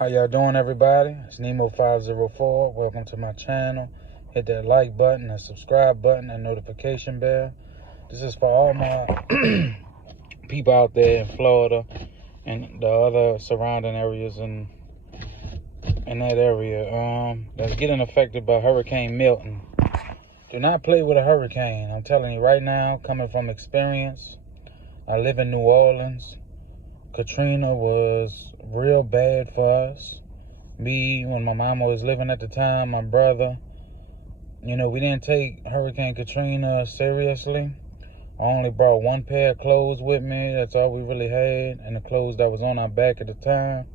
How y'all doing, everybody? It's Nemo504. Welcome to my channel. Hit that like button, and subscribe button, and notification bell. This is for all my people out there in Florida and the other surrounding areas in that area that's getting affected by Hurricane Milton. Do not play with a hurricane. I'm telling you right now, coming from experience. I live in New Orleans. Katrina was real bad for us. Me, when my mama was living at the time, my brother, we didn't take Hurricane Katrina seriously. I only brought one pair of clothes with me. That's all we really had, and the clothes that was on our back at the time.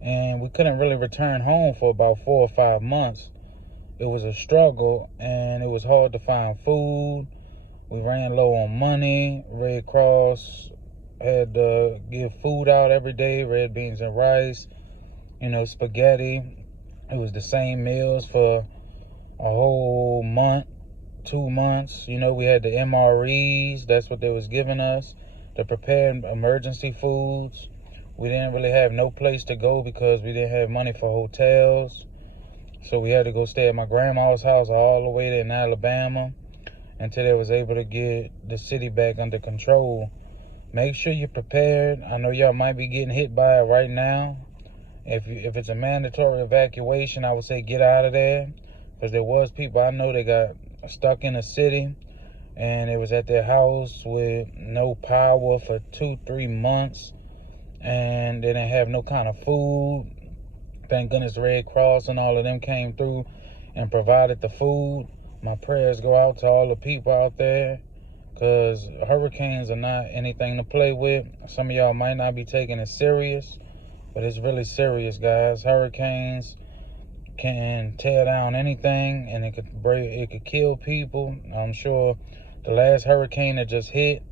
And we couldn't really return home for about 4 or 5 months. It was a struggle, and it was hard to find food. We ran low on money. Red Cross had to give food out every day, red beans and rice, spaghetti. It was the same meals for a whole month, 2 months. We had the MREs. That's what they was giving us, to prepare emergency foods. We didn't really have no place to go because we didn't have money for hotels. So we had to go stay at my grandma's house all the way there in Alabama until they was able to get the city back under control. Make sure you're prepared. I know y'all might be getting hit by it right now. If it's a mandatory evacuation, I would say get out of there, because there was people I know that got stuck in the city, and it was at their house with no power for 2-3 months, and they didn't have no kind of food. Thank goodness Red Cross and all of them came through and provided the food. My prayers go out to all the people out there, because hurricanes are not anything to play with. Some of y'all might not be taking it serious, but it's really serious, guys. Hurricanes can tear down anything, and it could kill people. I'm sure the last hurricane that just hit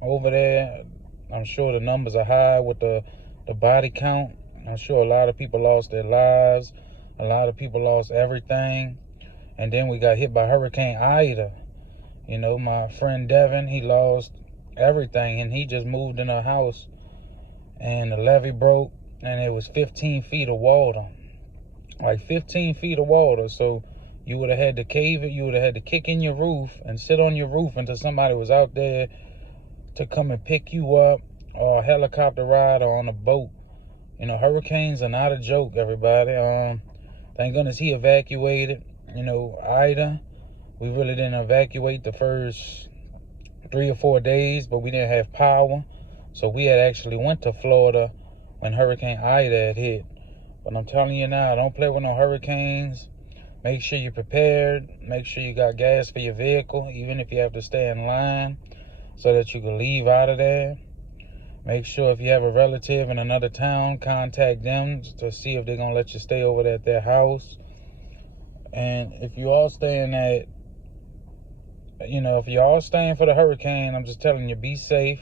over there, I'm sure the numbers are high with the body count. I'm sure a lot of people lost their lives. A lot of people lost everything. And then we got hit by Hurricane Ida. My friend Devin, he lost everything, and he just moved in a house, and the levee broke, and it was 15 feet of water. Like 15 feet of water. So you would have had to cave it. You would have had to kick in your roof and sit on your roof until somebody was out there to come and pick you up, or a helicopter ride, or on a boat. Hurricanes are not a joke, everybody. Thank goodness he evacuated. Ida, we really didn't evacuate the first 3 or 4 days, but we didn't have power. So we had actually went to Florida when Hurricane Ida had hit. But I'm telling you now, don't play with no hurricanes. Make sure you're prepared. Make sure you got gas for your vehicle, even if you have to stay in line so that you can leave out of there. Make sure if you have a relative in another town, contact them to see if they're going to let you stay over there at their house. And if you all staying at, if you're all staying for the hurricane, I'm just telling you, be safe.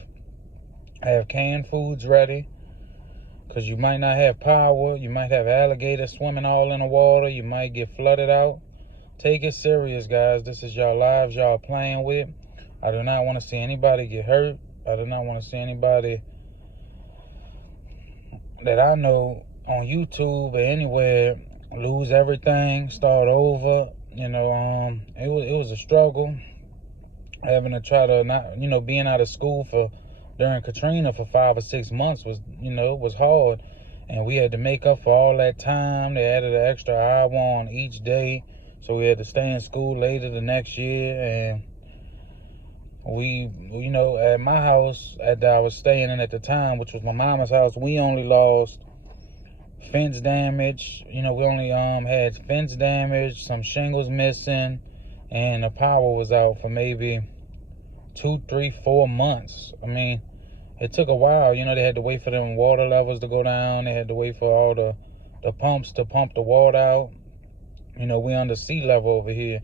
Have canned foods ready, because you might not have power. You might have alligators swimming all in the water. You might get flooded out. Take it serious, guys. This is your lives y'all playing with. I do not want to see anybody get hurt. I do not want to see anybody that I know on YouTube or anywhere lose everything, start over. It was a struggle having to try to not, being out of school during Katrina for 5 or 6 months was hard, and we had to make up for all that time. They added an extra hour on each day, so we had to stay in school later the next year. And we, at my house that I was staying in at the time, which was my mama's house, we only lost fence damage. We only had fence damage, some shingles missing, and the power was out for maybe 2, 3, 4 months. I mean, it took a while. They had to wait for them water levels to go down. They had to wait for all the pumps to pump the water out. We under sea level over here.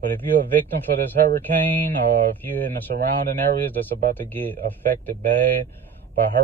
But if you're a victim for this hurricane, or if you're in the surrounding areas that's about to get affected bad by hurricane,